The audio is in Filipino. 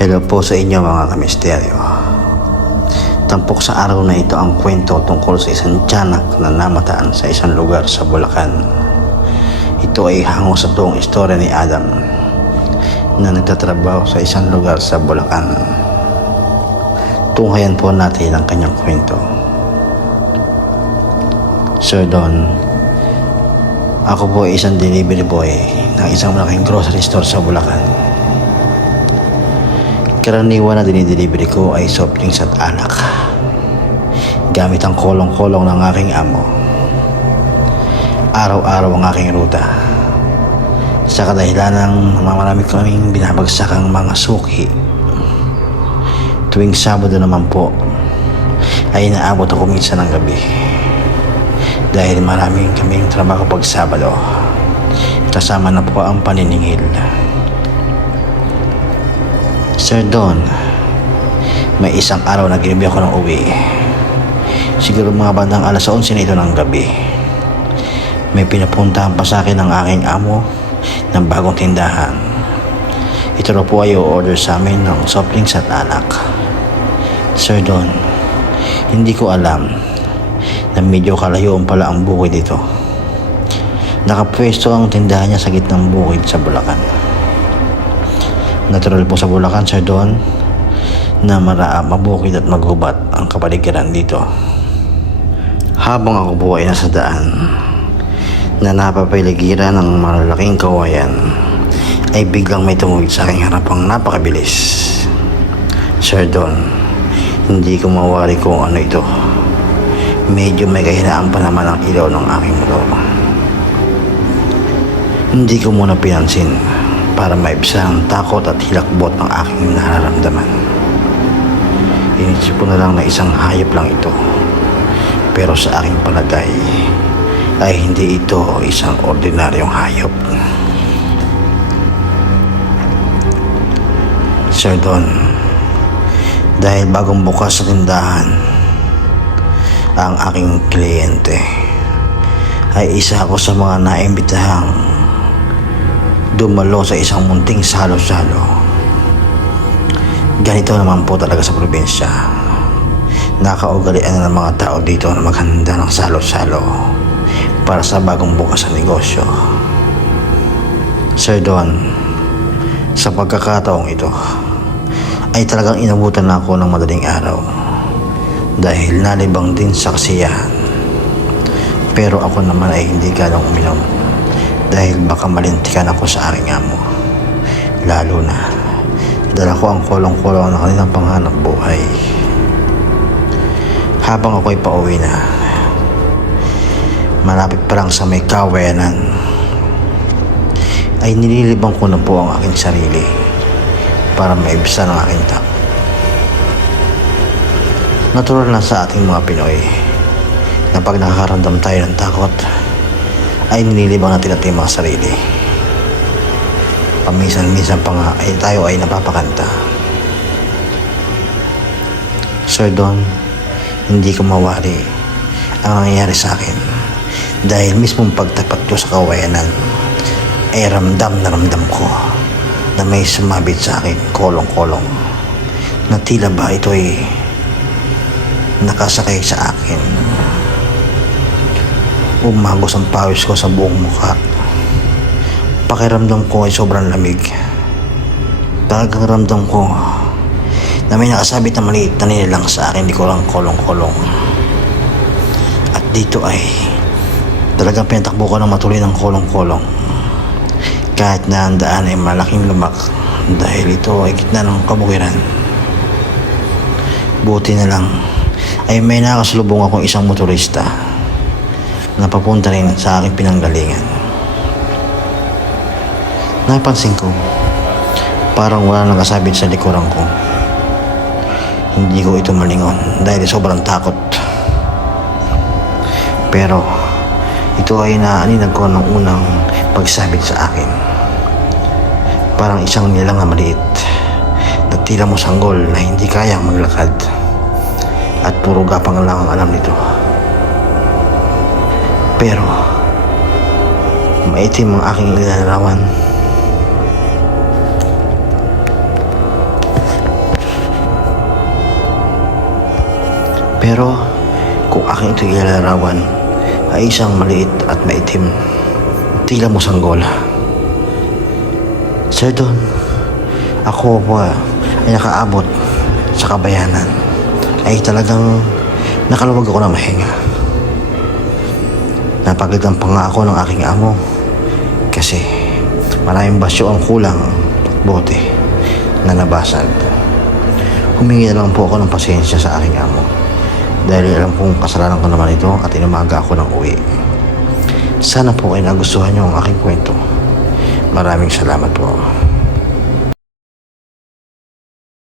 Hello po sa inyo mga kamisteryo. Tampok sa araw na ito ang kwento tungkol sa isang tiyanak na namataan sa isang lugar sa Bulacan. Ito ay hango sa tuong istorya ni Adam na nagtatrabaho sa isang lugar sa Bulacan. Tunghayan po natin ang kanyang kwento. Sir Don, ako po ay isang delivery boy ng isang malaking grocery store sa Bulacan. Karaniwan na dinidelivery ko ay soft drinks at alak gamit ang kolong-kolong ng aking amo. Araw-araw ang aking ruta sa kadahilan ng marami kaming binabagsakang mga suki. Tuwing Sabado naman po ay naabot ako minsan ng gabi dahil maraming kaming trabaho pag Sabado, kasama na po ang paniningil. Sir Don, may isang araw na ginabi ako ng uwi. Siguro mga bandang alas 11 na ito ng gabi. May pinapuntahan pa sa akin ng aking amo ng bagong tindahan. Ito na po ay order sa amin ng soft drinks at alak. Sir Don, hindi ko alam na medyo kalayuan pala ang bukid dito. Nakapwesto ang tindahan niya sa gitnang bukid sa Bulacan. Natural po sa Bulacan, Sir Don, na mabukid at maghubat ang kapaligiran dito. Habang ako po ay nasa daan na napapaligiran ng malalaking kawayan, ay biglang may tumawid sa aking harapang napakabilis. Sir Don, hindi ko mawari kung ano ito. Medyo may kahinaan pa naman ang ilaw ng aking motor. Hindi ko muna pinansin para maibsan ang takot at hilakbot ng aking nararamdaman. Inisip ko na lang na isang hayop lang ito. Pero sa aking palagay ay hindi ito isang ordinaryong hayop. Sir Don, dahil bagong bukas sa tindahan ang aking kliyente, ay isa ako sa mga naimbitahang dumalo sa isang munting salo-salo. Ganito naman po talaga sa probinsya. Nakaugalian na ng mga tao dito na maghanda ng salo-salo para sa bagong bukas sa negosyo. Sir Don, sa pagkakataong ito ay talagang inabutan na ako ng madaling araw dahil nalibang din sa kasiyahan. Pero ako naman ay hindi ganong uminom dahil baka malintikan ako sa aking amo. Lalo na dala ko ang kolong-kolong ng kanilang panghanap buhay. Habang ako'y pauwi na, malapit pa lang sa may kawayanan, ay nililibang ko na po ang aking sarili para maibsan ang aking takot. Natural na sa ating mga Pinoy na pag nakakaramdam tayo ng takot ay nililibang natin ating mga sarili. Paminsan-minsan pa nga ay tayo ay napapakanta. Sir Don, hindi ko mawari ang nangyayari sa akin dahil mismong pagtapat ko sa kawayanan ay ramdam na ramdam ko na may sumabit sa akin kolong-kolong na tila ba ito ay nakasakay sa akin. Umagos ang pawis ko sa buong mukha. Pakiramdam ko ay sobrang lamig. Talagang ramdam ko na may nakasabit na maliit na nilalang sa akin, di ko lang kolong-kolong. At dito ay talagang pinatakbo ko ng matuloy ng kolong-kolong. Kahit na ang daan ay malaking lumak dahil ito ay gitna ng kabukiran. Buti na lang ay may nakasalubong akong isang motorista na papunta rin sa aking pinanggalingan. Napansin ko, parang wala nang kasabit sa likuran ko. Hindi ko ito malingon dahil sobrang takot. Pero ito ay naaninag ko ng unang pagsabit sa akin. Parang isang nilang na maliit na tila mo sanggol na hindi kayang maglakad at puro gapang lang ang alam nito. Pero maitim ang aking ilalarawan. Pero kung aking ito ilalarawan ay isang maliit at maitim, tila mo sanggol. Sir Don, ako po ay nakaabot sa kabayanan. Ay talagang nakaluwag ako ng mahinga. Napagalitan pa nga ako ng aking amo kasi maraming basyo ang kulang bote na nabasag. Humingi na lang po ako ng pasensya sa aking amo dahil alam kong kasalanan ko naman ito at inumaga ako ng uwi. Sana po ay nagustuhan niyo ang aking kwento. Maraming salamat po.